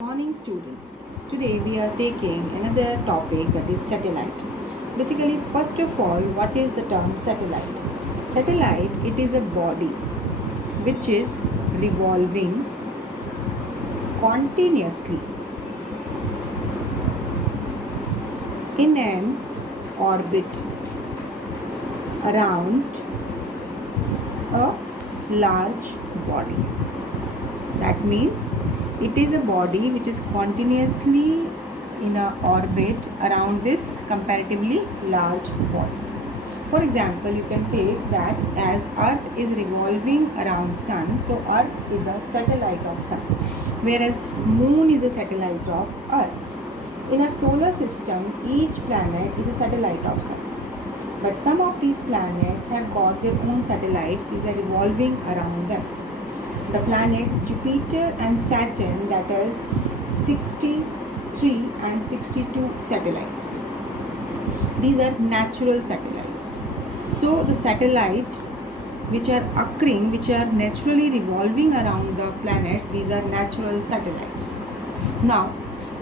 Morning students. Today we are taking another topic, that is satellite. Basically, first of all, what is the term satellite? Satellite, it is a body which is revolving continuously in an orbit around a large body. That means it is a body which is continuously in a orbit around this comparatively large body. For example, you can take that as Earth is revolving around Sun, so Earth is a satellite of Sun, whereas Moon is a satellite of Earth. In our solar system, each planet is a satellite of Sun. But some of these planets have got their own satellites, these are revolving around them. The planet Jupiter and Saturn, that is 63 and 62 satellites. These are natural satellites. So the satellites which are occurring, which are naturally revolving around the planet, these are natural satellites. Now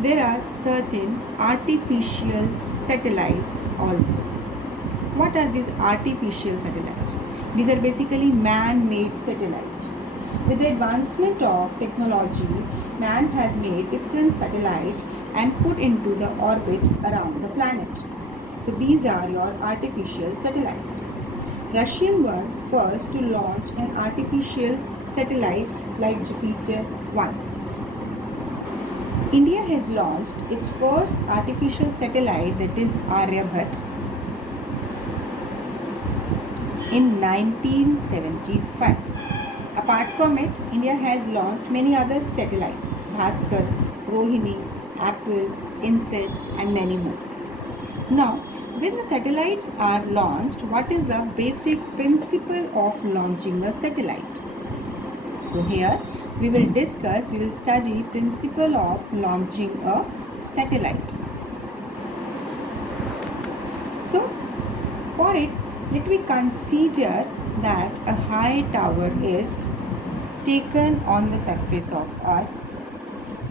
there are certain artificial satellites also. What are these artificial satellites? These are basically man-made satellites. With the advancement of technology, man has made different satellites and put into the orbit around the planet. So these are your artificial satellites. Russian were first to launch an artificial satellite like Jupiter 1. India has launched its first artificial satellite, that is Aryabhat, in 1975. Apart from it, India has launched many other satellites: Bhaskar, Rohini, Apple, Inset, and many more. Now, when the satellites are launched, what is the basic principle of launching a satellite? So here we will discuss, we will study principle of launching a satellite. So, for it, let me consider that a high tower is taken on the surface of Earth,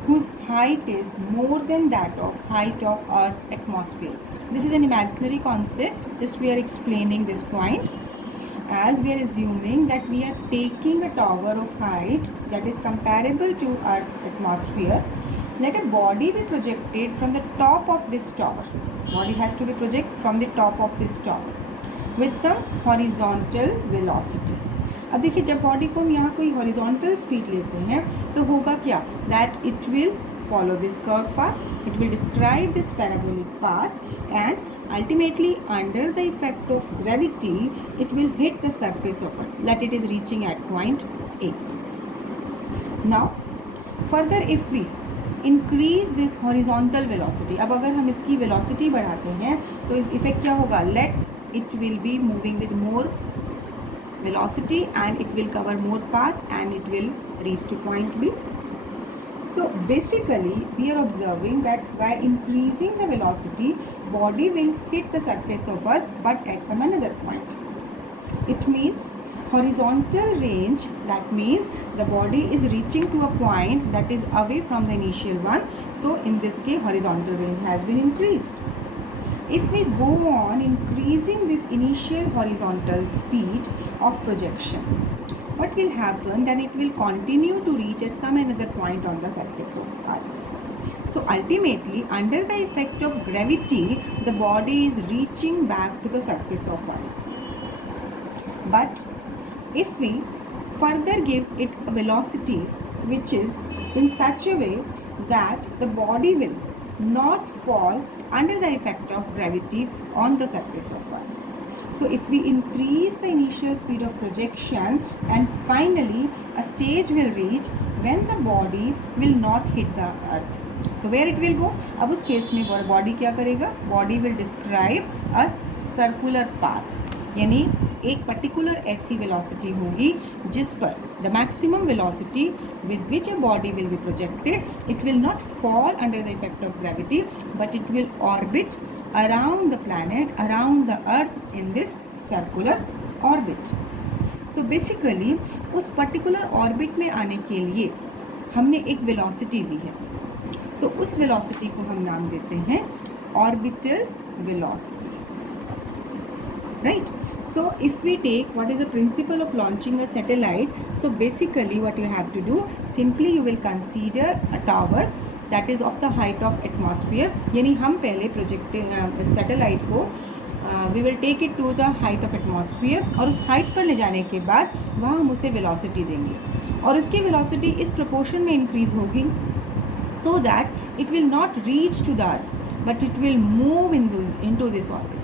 whose height is more than that of height of Earth atmosphere. This is an imaginary concept, just we are explaining this point, as we are assuming that we are taking a tower of height that is comparable to Earth atmosphere. Let a body be projected from the top of this tower. Body has to be projected from the top of this tower with some horizontal velocity. अब देखिए, जब बॉडी को हम यहाँ कोई horizontal speed लेते हैं तो होगा क्या, that it will follow this curved path, it will describe this parabolic path, and ultimately under the effect of gravity it will hit the surface of it, that it is reaching at point A. Now further, if we increase this horizontal velocity, अब अगर हम इसकी velocity बढ़ाते हैं तो इफेक्ट क्या होगा, let it will be moving with more velocity and it will cover more path and it will reach to point B. So basically we are observing that by increasing the velocity, body will hit the surface of Earth but at some another point. It means horizontal range, that means the body is reaching to a point that is away from the initial one. So in this case horizontal range has been increased. If we go on increasing this initial horizontal speed of projection, what will happen, then it will continue to reach at some another point on the surface of Earth. So ultimately, under the effect of gravity, the body is reaching back to the surface of Earth. But if we further give it a velocity which is in such a way that the body will not fall under the effect of gravity on the surface of Earth. So if we increase the initial speed of projection, and finally a stage will reach when the body will not hit the Earth. तो where it will go? अब उस case में बॉडी क्या करेगा? Body will describe a circular path, यानी एक पर्टिकुलर ऐसी वेलोसिटी होगी जिस पर the maximum velocity with which a body will be projected, it will not fall under the effect of gravity but it will orbit around the planet, around the earth in this circular orbit. So basically उस particular orbit में आने के लिए हमने एक वेलोसिटी दी है. तो उस वेलोसिटी को हम नाम देते हैं orbital velocity, right. So if we take what is the principle of launching a satellite, so basically what you have to do, simply you will consider a tower that is of the height of atmosphere. यानी हम पहले project satellite को we will take it to the height of atmosphere, और उस हाइट पर ले जाने के बाद वहाँ हम उसे वेलोसिटी देंगे और उसकी वेलोसिटी इस प्रोपोर्शन में इंक्रीज होगी so that it will not reach to the earth but it will move into this orbit.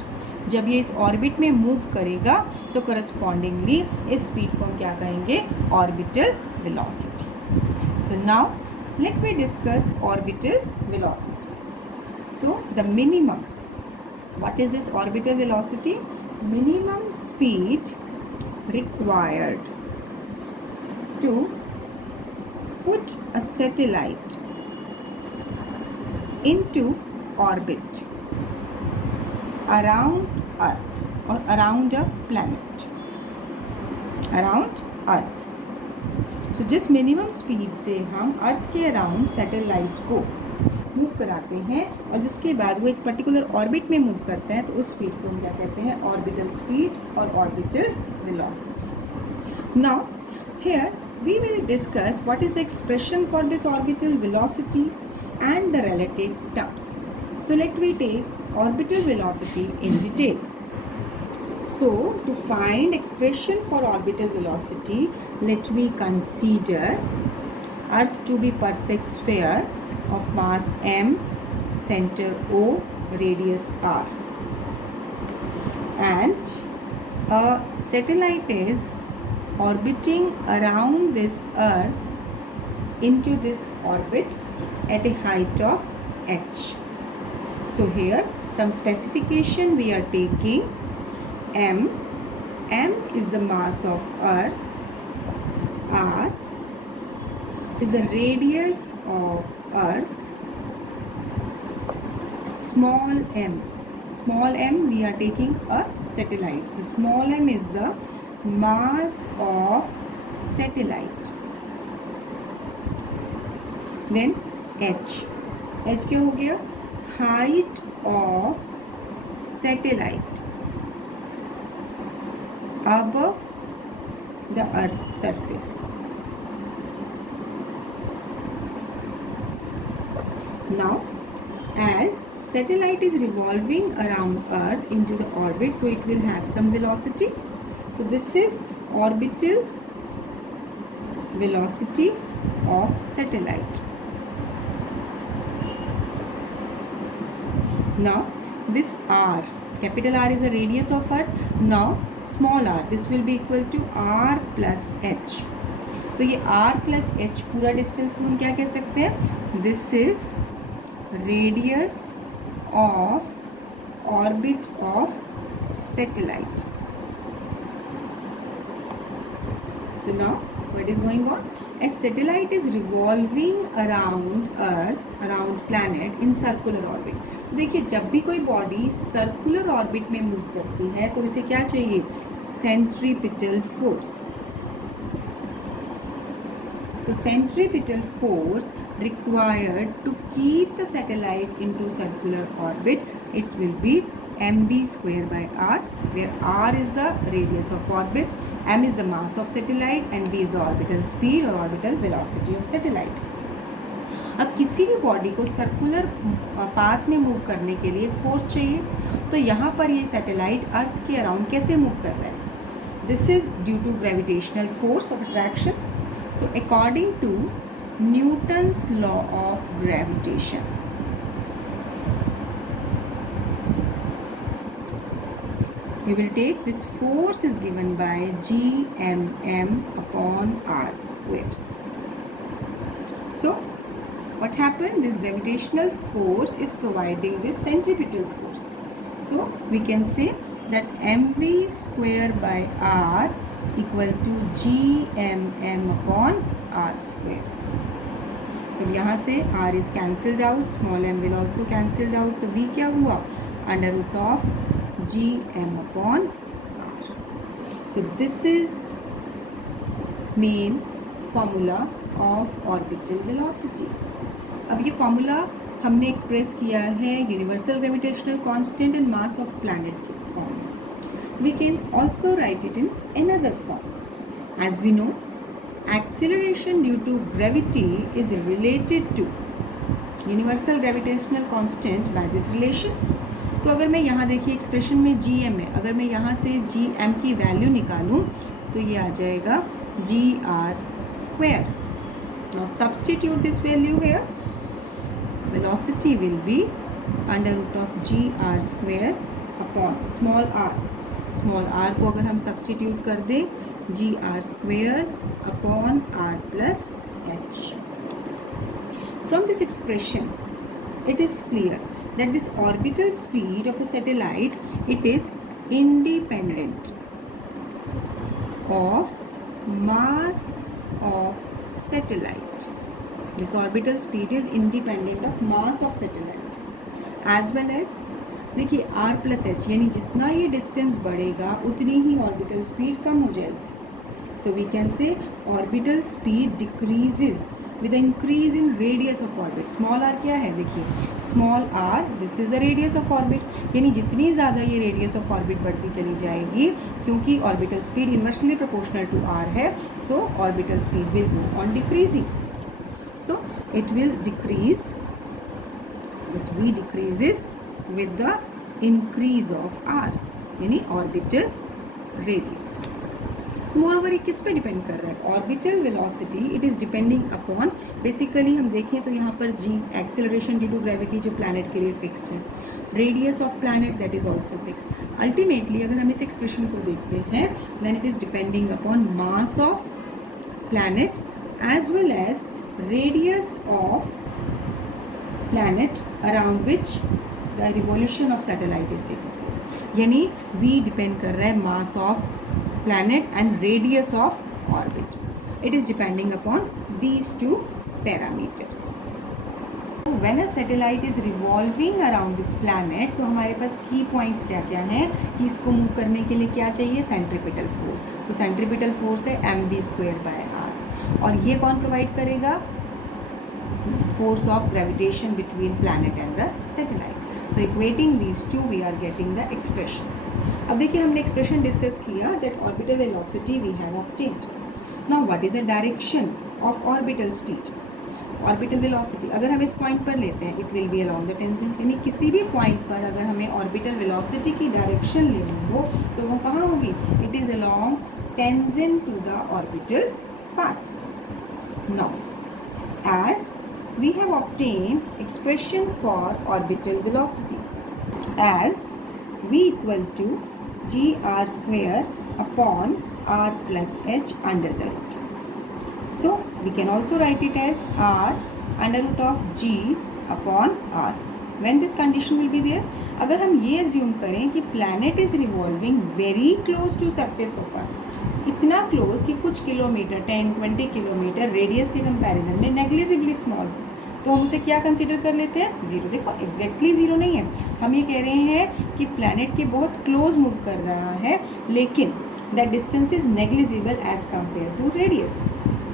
जब ये इस ऑर्बिट में मूव करेगा तो करस्पॉन्डिंगली इस स्पीड को हम क्या कहेंगे, orbital velocity. So now let me discuss orbital velocity. So the minimum, what is this orbital velocity? Minimum speed required to put a satellite into orbit around earth or around a planet, around earth. So जिस minimum speed से हम अर्थ के around satellite को मूव कराते हैं और जिसके बाद वो एक पर्टिकुलर ऑर्बिट में मूव करते हैं, तो उस स्पीड को हम क्या कहते हैं, ऑर्बिटल स्पीड और orbital velocity. Now here we will discuss what is the expression for this orbital velocity and the relative terms. So let me take orbital velocity in detail. So to find expression for orbital velocity, let me consider Earth to be perfect sphere of mass m, center O, radius r, and a satellite is orbiting around this Earth into this orbit at a height of h. So here some specification we are taking. M is the mass of Earth, R is the radius of Earth, small m we are taking a satellite, so small m is the mass of satellite. Then h क्या हो गया, height of satellite above the earth surface. Now as satellite is revolving around earth into the orbit, so it will have some velocity. So this is orbital velocity of satellite. Now this r, capital R is the radius of earth. Now small r, this will be equal to r plus h. तो ये r plus h पूरा डिस्टेंस को हम क्या कह सकते हैं, this is radius of orbit of satellite. So now what is going on? A satellite is revolving around Earth, around planet in circular orbit. देखिए जब भी कोई बॉडी सर्कुलर ऑर्बिट में मूव करती है तो इसे क्या चाहिए, centripetal force. So centripetal force required to keep the satellite into circular orbit, it will be mv square by r, where r is the radius of orbit, m is the mass of satellite and v is the orbital speed or orbital velocity of satellite. अब किसी भी बॉडी को circular path में मूव करने के लिए फोर्स चाहिए, तो यहाँ पर ये सैटेलाइट अर्थ के अराउंड कैसे मूव कर रहा है, this is due to gravitational force of attraction. So according to Newton's law of gravitation, we will take this force is given by gmm upon r square. So what happened, this gravitational force is providing this centripetal force. So we can say that mv square by r equal to gmm upon r square. तो यहाँ से r is cancelled out, small m will also cancelled out, तो v क्या हुआ, under root of gm upon r. So this is main formula of orbital velocity. अब ये फॉर्मूला हमने express किया है universal gravitational constant and mass of planet के form में. We can also write it in another form. As we know, acceleration due to gravity is related to universal gravitational constant by this relation. तो अगर मैं यहाँ देखिए एक्सप्रेशन में G M है, अगर मैं यहाँ से जी एम की वैल्यू निकालूँ तो ये आ जाएगा G are square. Now substitute this value here. Velocity will be under root of ji are square upon small R. Small R को अगर हम सब्सटीट्यूट कर दें, G are square upon R plus H. From this expression, it is clear that this orbital speed of a satellite, it is independent of mass of satellite. This orbital speed is independent of mass of satellite as well as देखिए r plus H, यानी जितना ये डिस्टेंस बढ़ेगा उतनी ही orbital speed कम हो जाएगी. So we can say orbital speed decreases with the increase in radius of orbit. Small r क्या है देखिए, small r this is the radius of orbit. यानी जितनी ज़्यादा ये radius of orbit बढ़ती चली जाएगी, क्योंकि orbital speed inversely proportional to r है, so orbital speed will go on decreasing. So it will decrease, this v decreases with the increase of r, यानी orbital radius. मोरओवर ये किस पे depend कर रहा है? Orbital velocity it is depending upon, basically हम देखें तो यहाँ पर g acceleration due to gravity जो प्लैनेट के लिए फिक्स्ड है, radius of planet that is also fixed. Ultimately अगर हम इस एक्सप्रेशन को देखते हैं then it is depending upon mass of planet as well as radius of planet around which the revolution of satellite is taking place. यानी we depend कर रहा है mass of planet and radius of orbit. It is depending upon these two parameters. When a satellite is revolving around this planet, तो हमारे पास key points क्या क्या हैं कि इसको मूव करने के लिए क्या चाहिए? Centripetal force. So centripetal force है mv²/r और ये कौन प्रोवाइड करेगा? Force of gravitation between planet and the satellite. So equating these two we are getting the expression. अब देखिए हमने एक्सप्रेशन डिस्कस किया that orbital velocity we have obtained. Now what is the direction of orbital speed? Orbital velocity अगर हम इस point पर लेते हैं it will be along the tangent, यानी किसी भी पॉइंट पर अगर हमें ऑर्बिटल वेलोसिटी की डायरेक्शन लेनी हो तो वो कहाँ होगी? It is along tangent to the orbital path. Now as we have obtained expression for orbital velocity as v equal to g r square upon r plus h under the root. So we can also write it as r under root of g upon r. When this condition will be there, अगर हम ये assume करें कि planet is revolving very close to surface of earth, इतना क्लोज कि कुछ किलोमीटर 10-20 kilometre radius के कंपैरिजन में नेग्लिजिबली स्मॉल, तो हम उसे क्या कंसीडर कर लेते हैं? ज़ीरो. देखो एग्जैक्टली ज़ीरो नहीं है, हम ये कह रहे हैं कि प्लैनेट के बहुत क्लोज मूव कर रहा है लेकिन that distance is negligible as compare to radius.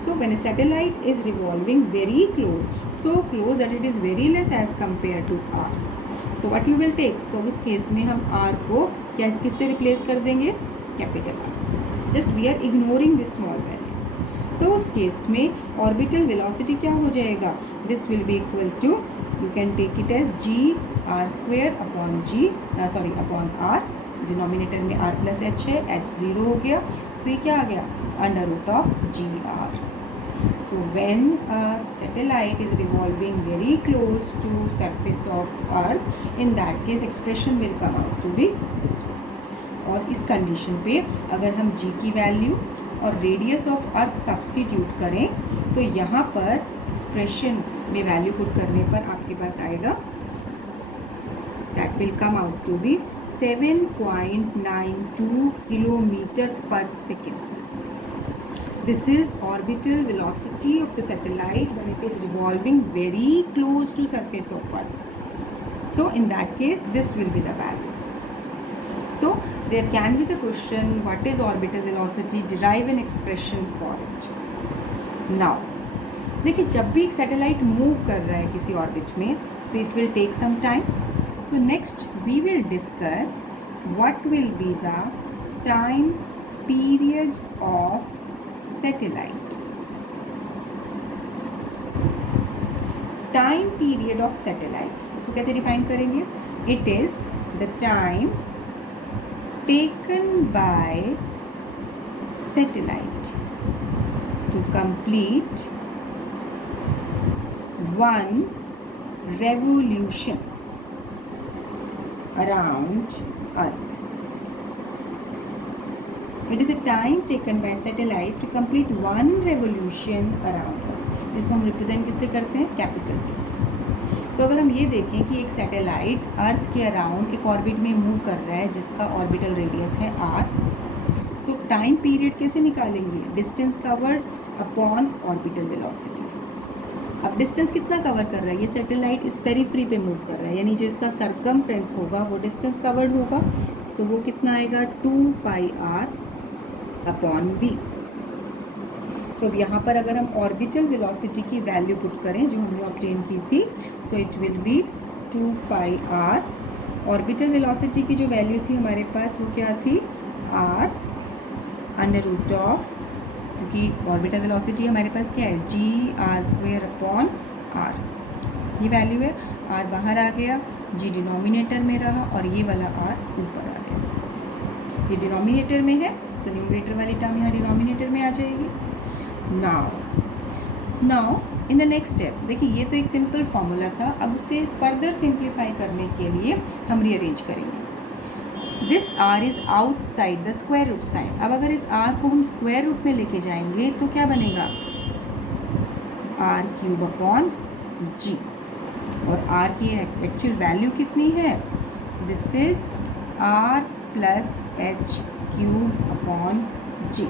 So when a satellite is revolving very close, so close that it is very less as compare to r. So what you will take, तो उस case में हम आर को क्या किससे replace कर देंगे? Capital r से. Just we are ignoring this small value. तो उस केस में ऑर्बिटल वेलोसिटी क्या हो जाएगा? This will be equal to, you can take it as g are square upon g upon r. Denominator में आर प्लस एच है, h zero हो गया, तो ये क्या आ गया? Under root of ji r. So when a satellite is revolving very close to surface of earth, in that case expression will come out to be this. और इस कंडीशन पे अगर हम g की वैल्यू और रेडियस ऑफ अर्थ सब्सटीट्यूट करें तो यहाँ पर एक्सप्रेशन में वैल्यू पुट करने पर आपके पास आएगा that will come out to be 7.92 kilometre per second. This is orbital velocity of the satellite when it is revolving very close to surface of earth. So in that case this will be the value. So there can be the question, what is orbital velocity? Derive an expression for it. Now देखिए जब भी एक satellite move कर रहा है किसी orbit में तो it will take some time. So next we will discuss what will be the time period of satellite. Time period of satellite इसको कैसे डिफाइन करेंगे? It is the time taken by satellite to complete one revolution around Earth. It is the time taken by satellite to complete one revolution around Earth. इसको हम रिप्रेजेंट किससे करते हैं? Capital T से. तो अगर हम ये देखें कि एक सैटेलाइट अर्थ के अराउंड एक ऑर्बिट में मूव कर रहा है जिसका ऑर्बिटल रेडियस है r, तो टाइम पीरियड कैसे निकालेंगे? Distance covered upon orbital velocity. अब डिस्टेंस कितना कवर कर रहा है? ये सैटेलाइट इस पेरिफ्री पे मूव कर रहा है, यानी जो इसका सरकमफ्रेंस होगा वो डिस्टेंस कवर्ड होगा, तो वो कितना आएगा? 2πr upon v. तो अब यहाँ पर अगर हम ऑर्बिटल वेलोसिटी की वैल्यू पुट करें जो हमने ऑब्टेन की थी, so it will B 2πr. Orbital velocity की जो वैल्यू थी हमारे पास वो क्या थी? r अंडर रूट ऑफ, क्योंकि ऑर्बिटल वेलोसिटी हमारे पास क्या है? g r² upon r. ये वैल्यू है. r बाहर आ गया, g डिनोमिनेटर में रहा और ये वाला r ऊपर आ गया. ये डिनोमिनेटर में है तो न्यूमरेटर वाली टर्म यहाँ डिनोमिनेटर में आ जाएगी. Now in the next step, देखिए ये तो एक सिंपल फॉर्मूला था. अब उसे फर्दर सिंप्लीफाई करने के लिए हम रीअरेंज करेंगे. This r is outside the square root sign. अब अगर इस r को हम स्क्वायर रूट में लेके जाएंगे तो क्या बनेगा? r³ upon g. और r की एक्चुअल वैल्यू कितनी है? This is r plus h³ upon g.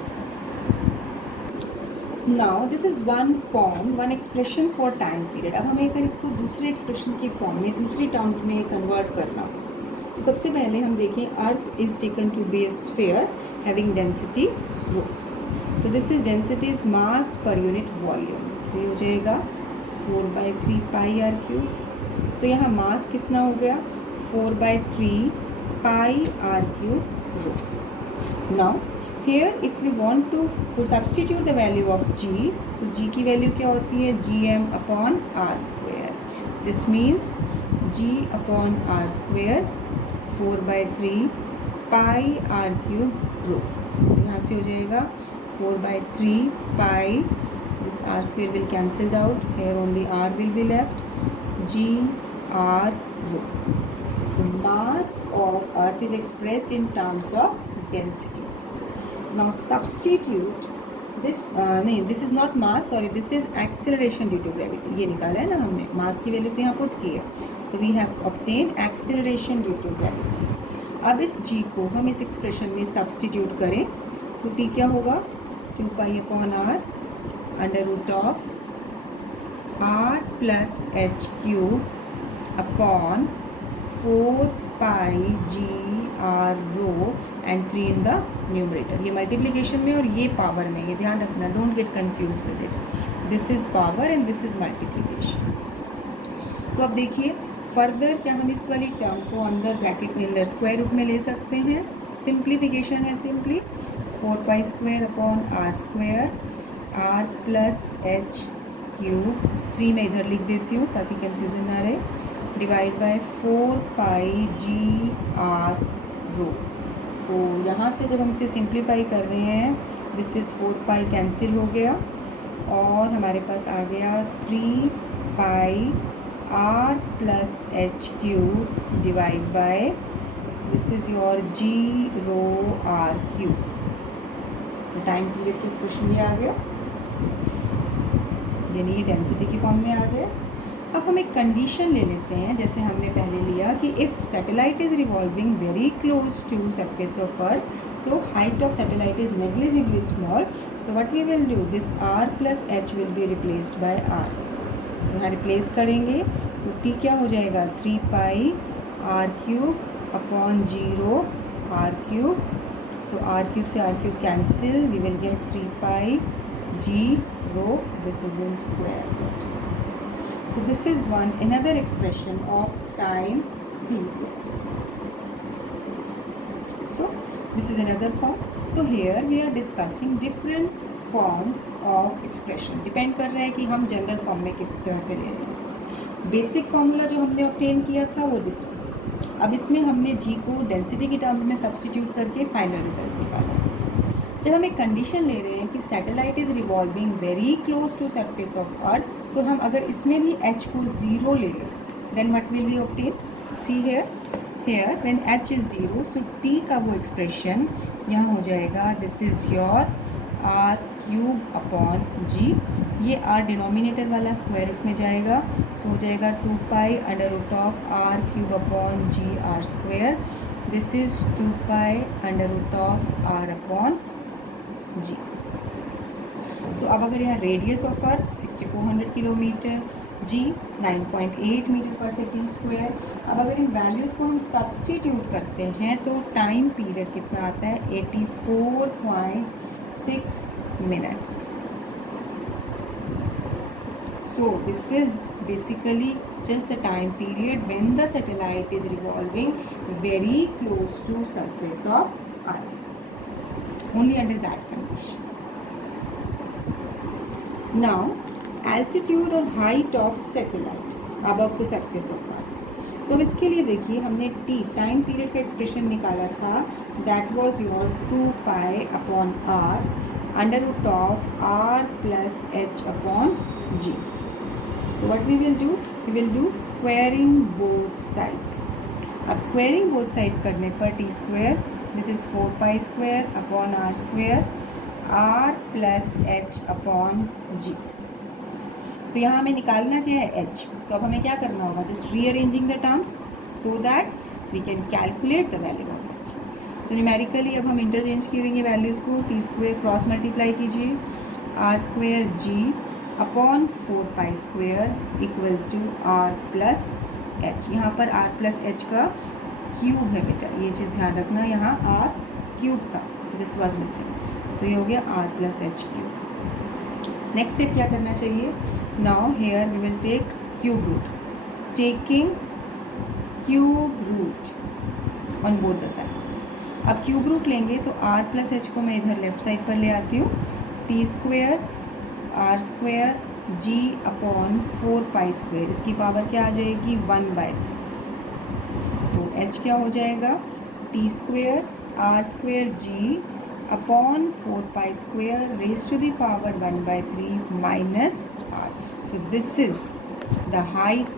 Now this is one form, one expression for time period. अब हमें अगर इसको दूसरे एक्सप्रेशन की फॉर्म में, दूसरी टर्म्स में कन्वर्ट करना, तो सबसे पहले हम देखें earth is taken to be a sphere having density rho. तो this is density is mass per unit volume. तो ये हो जाएगा 4/3 पाई r³. तो यहाँ मास कितना हो गया? 4/3 pi r³ rho. Now here if we want to substitute the value of g, तो g की वैल्यू क्या होती है? gm upon r². This means g upon r², 4/3 pi r³ rho. यहाँ से हो जाएगा 4/3 pi, this r² will cancelled out, here only r will be left, g r rho. The mass of earth is expressed in terms of density. Now substitute this, नहीं, this is not mass, sorry, this is acceleration due to gravity. ये निकाला है ना हमने, मास की वैल्यू तो यहाँ पुट की है, तो we have obtained acceleration due to gravity. अब इस g को हम इस एक्सप्रेशन में सब्सटीट्यूट करें तो t क्या होगा? 2π upon r under root of r plus h³ upon 4πg r rho and 3 in the numerator. ये मल्टीप्लिकेशन में और ये पावर में, ये ध्यान रखना, don't get confuse with it. This is power and this is multiplication. तो अब देखिए फर्दर क्या हम इस वाली टर्म को अंदर ब्रैकेट में अंदर स्क्वायर रूट में ले सकते हैं. सिंप्लीफिकेशन है सिंपली 4π² upon r² r plus h³, 3 मैं इधर लिख देती हूँ ताकि कंफ्यूजन ना रहे, डिवाइड बाय 4πg r रो. तो यहाँ से जब हम इसे सिंप्लीफाई कर रहे हैं, दिस इज़ 4π कैंसिल हो गया और हमारे पास आ गया 3π r plus h³ divide by, this is your g rho r³. तो टाइम पीरियड का एक्सप्रेशन ये आ गया, यानी ये डेंसिटी की फॉर्म में आ गया. अब हम एक कंडीशन ले लेते हैं जैसे हमने पहले लिया कि if satellite is revolving very close to surface of earth, so height of satellite is negligibly small, so what we will do, this r plus h will be replaced by r. यहाँ replace करेंगे तो t क्या हो जाएगा? 3π r³ upon 0 r³. सो r³ से r³ cancel, we will get 3π 0, this is in square root. So this is another expression of time period. So this is another form. So here we are discussing different forms of expression. Depend कर रहा है कि हम general form में किस तरह से ले रहे हैं. बेसिक फार्मूला जो हमने ऑब्टेन किया था वो दिस वन. अब इसमें हमने जी को डेंसिटी की टर्म्स में सब्स्टिट्यूट करके फाइनल रिजल्ट निकाला. जब हम एक कंडीशन ले रहे हैं कि satellite is revolving very close to surface of earth, तो हम अगर इसमें भी एच को 0 ले लें, then what will be obtain. See here when h is 0, so t का वो एक्सप्रेशन यहाँ हो जाएगा, this is your r cube upon g. ये आर डिनोमिनेटर वाला स्क्वायर रूट में जाएगा, तो हो जाएगा 2 pi under root of r cube upon g are square. This is 2 pi under root of r upon g. So अब अगर यहाँ रेडियस ऑफ अर्थ 6400 किलोमीटर, जी 9.8 मीटर पर सेकेंड स्क्वायर. अब अगर इन वैल्यूज़ को हम सब्सटीट्यूट करते हैं तो टाइम पीरियड कितना आता है, 84.6 minutes. So this is basically just the time period when the satellite is revolving very close to surface of Earth. Only under that condition. Now, altitude or height of satellite above the surface of Earth. तो अब इसके लिए देखिए हमने T time period का expression निकाला था, that was your 2 pi upon r under root of r plus h upon g. What we will do squaring both sides. अब squaring both sides करने पर t square, this is 4 pi square upon r square, r plus h upon g. तो यहाँ हमें निकालना क्या है, h. तो अब हमें क्या करना होगा, just rearranging the terms so that we can calculate the value of h. तो न्यूमेरिकली अब हम इंटरचेंज करेंगे वैल्यूज़ को. t square क्रॉस मल्टीप्लाई कीजिए, r square g अपॉन 4 pi square equal to r plus h. यहाँ पर आर प्लस एच का क्यूब है बेटा, ये चीज़ ध्यान रखना. यहाँ आर क्यूब था, दिस वाज मिसिंग, तो ये हो गया r plus h cube. Next step क्या करना चाहिए, now here we will take cube root. Taking cube root on both the sides. अब क्यूब रूट लेंगे तो आर प्लस एच को मैं इधर लेफ्ट साइड पर ले आती हूँ. T square R square G upon 4 pi square, इसकी पावर क्या आ जाएगी, 1/3. तो एच क्या हो जाएगा, T square R square G upon 4 pi square raise to the power 1/3 minus R. So this is the height,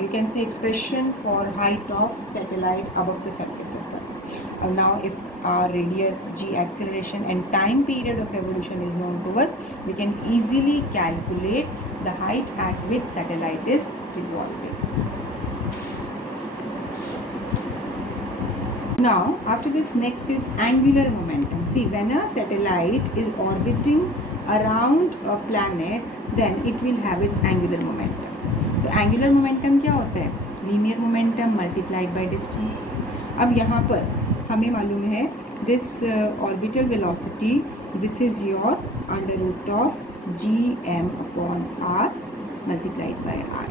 you can say expression for height of satellite above the surface of Earth. Now if our radius, g, acceleration and time period of revolution is known to us, we can easily calculate the height at which satellite is revolving. Now after this, next is angular momentum. See, when a satellite is orbiting around a planet, then it will have its angular momentum. तो angular momentum क्या होता है, linear momentum multiplied by distance. अब यहाँ पर हमें मालूम है this orbital velocity, this is your under root of G M upon R multiplied by R.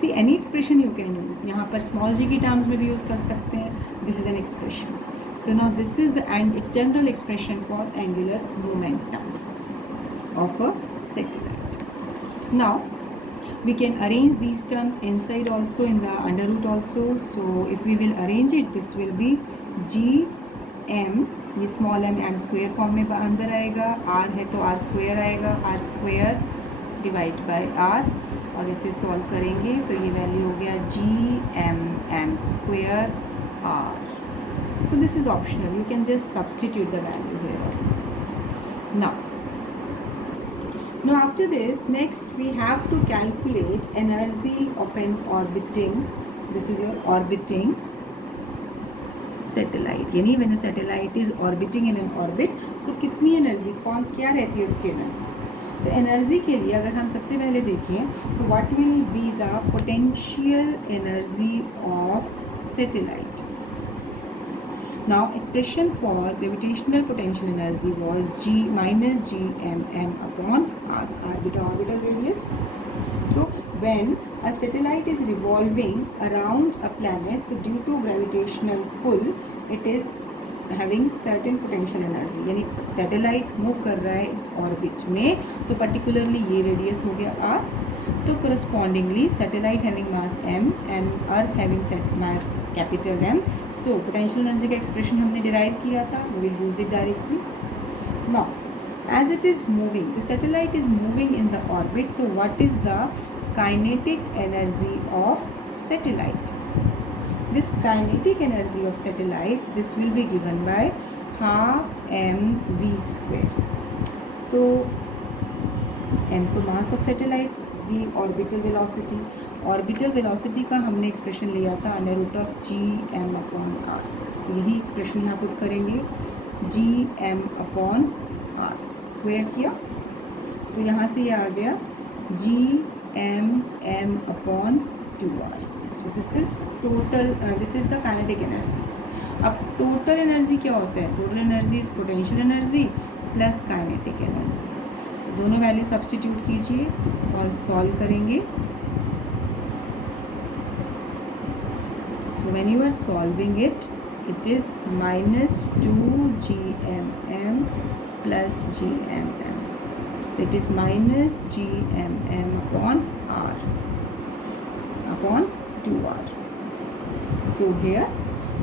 See any expression you can use. यहाँ पर स्मॉल जी की टर्म्स में भी यूज़ कर सकते हैं. This is an expression. So now this is the general expression for angular momentum of a satellite. Now we can arrange these terms inside also, in the under root also. So if we will arrange it, this will be g m, ये small m square form में अंदर आएगा. r है तो r square आएगा, r square divide by r, और इसे सॉल्व करेंगे तो ये वैल्यू हो गया g m square r. So this is optional, you can just substitute the value here also. Now after this, next we have to calculate energy of an orbiting, this is your orbiting satellite. यानी when a satellite is orbiting in an orbit, so कितनी एनर्जी, कौन क्या रहती है उसकी एनर्जी. तो एनर्जी के लिए अगर हम सबसे पहले देखें तो what will be the potential energy of satellite. Now expression for gravitational potential energy was G minus Gmm upon R, orbital radius. So when a satellite is revolving around a planet, so due to gravitational pull, it is having certain potential energy. यानी satellite move कर रहा है इस ऑर्बिट में, तो पर्टिकुलरली ये रेडियस हो गया r. तो correspondingly satellite having mass m and earth having mass capital M. So potential energy का expression हमने derive किया था, we will use it directly. Now as it is moving, the satellite is moving in the orbit, so what is the kinetic energy of satellite? This kinetic energy of satellite, this will be given by half mv square. तो m तो mass of satellite, v orbital velocity. Orbital velocity का हमने expression लिया था under root of G M upon R, तो यही expression यहाँ put करेंगे, G M upon R square किया, तो यहाँ से ये आ गया G M upon 2r. So this is total, this is the kinetic energy. अब total energy क्या होता है? Total energy is potential energy plus kinetic energy. दोनों वैल्यू सब्सटीट्यूट कीजिए और सॉल्व करेंगे. So when you are solving it, it is minus 2 GMM plus GMM. So it is minus GMM upon R upon 2R. So here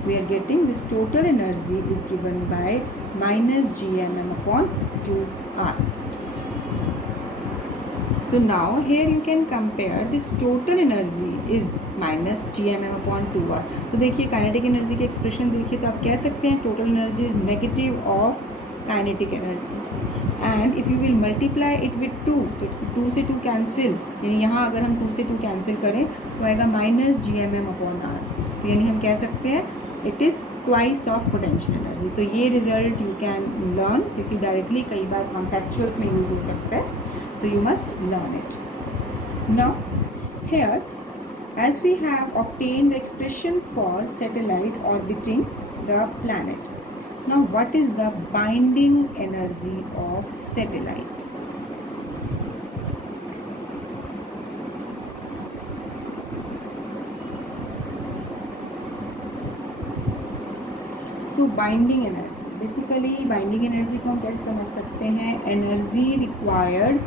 we are getting this total energy is given by minus GMM upon 2R. So now here you can compare this total energy is minus GMM upon 2R. तो देखिए kinetic energy की एक्सप्रेशन देखिए, तो आप कह सकते हैं total energy is negative of kinetic energy. And if you will multiply it with 2, तो 2 से 2 कैंसिल, यानी यहाँ अगर हम 2 से 2 कैंसिल करें तो आएगा माइनस GMM अपॉन R. तो यानी हम कह सकते हैं it is twice of potential energy. तो ये रिजल्ट यू कैन लर्न, क्योंकि डायरेक्टली कई बार कॉन्सेप्चुअल्स में यूज़ हो सकता है. So you must learn it. Now here, as we have obtained the expression for satellite orbiting the planet, now what is the binding energy of satellite? So binding energy, basically binding energy को हम कैसे समझ सकते हैं? Energy required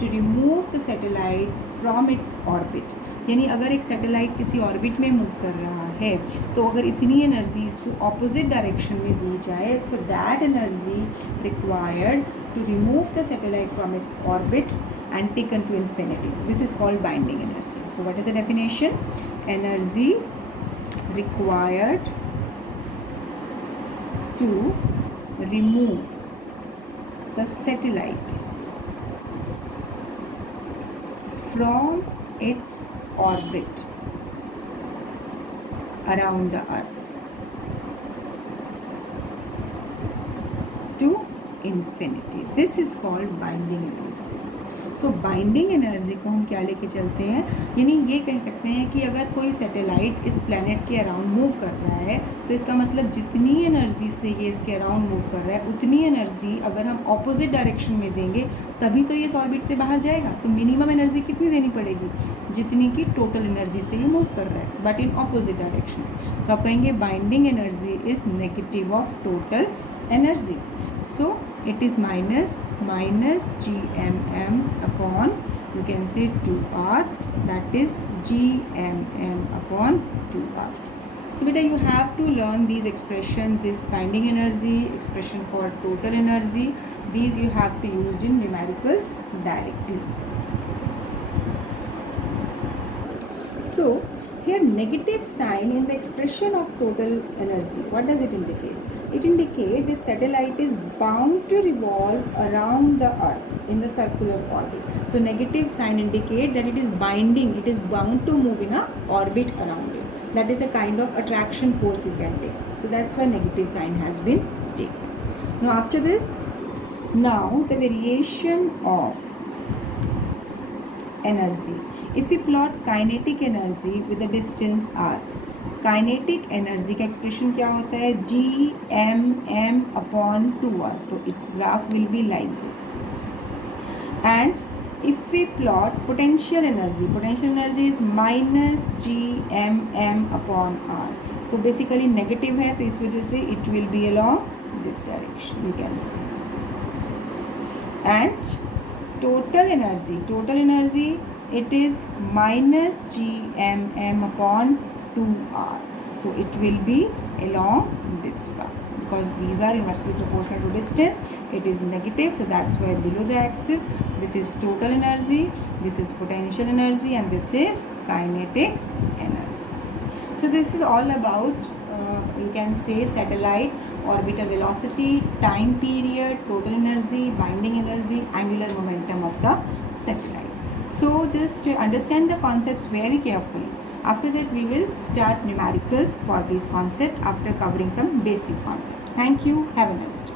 to remove the satellite from its orbit. यानी अगर एक सैटेलाइट किसी ऑर्बिट में मूव कर रहा है, तो अगर इतनी एनर्जी इसको ऑपोजिट डायरेक्शन में दी जाए, so that energy required to remove the satellite from its orbit and taken to infinity, this is called binding energy. So what is the definition? Energy required to remove the satellite from its orbit around the earth to infinity. This is called binding energy. So binding energy को हम क्या लेके चलते हैं, यानी ये कह सकते हैं कि अगर कोई सैटेलाइट इस प्लैनेट के अराउंड मूव कर रहा है, तो इसका मतलब जितनी एनर्जी से ये इसके अराउंड मूव कर रहा है, उतनी एनर्जी अगर हम ऑपोजिट डायरेक्शन में देंगे तभी तो ये इस ऑर्बिट से बाहर जाएगा. तो मिनिमम एनर्जी कितनी देनी पड़ेगी? जितनी की टोटल एनर्जी से ये मूव कर रहा है, बट इन ऑपोजिट डायरेक्शन. तो आप कहेंगे binding energy is negative of total energy. So it is minus GMM upon, you can say 2R, that is GMM upon 2R. So beta, you have to learn these expression, this binding energy, expression for total energy, these you have to use in numericals directly. So here negative sign in the expression of total energy, what does it indicate? It indicates the satellite is bound to revolve around the earth in the circular orbit. So negative sign indicate that it is binding, it is bound to move in a orbit around it. That is a kind of attraction force you can take. So that's why negative sign has been taken. Now after this, now the variation of energy. If we plot kinetic energy with the distance r, kinetic energy का एक्सप्रेशन क्या होता है, Gmm/2r. तो it's graph will be like this. And if we plot potential energy is minus Gmm/r. तो basically negative है, तो इस वजह से it will be along this direction, you can see. And total energy it is minus Gmm/2r. So it will be along this path, because these are inversely proportional to distance. It is negative, so that's why below the axis this is total energy, this is potential energy, and this is kinetic energy. So this is all about you can say satellite orbital velocity, time period, total energy, binding energy, angular momentum of the satellite. So just understand the concepts very carefully. After that we will start numericals for this concept after covering some basic concept. Thank you. Have a nice day.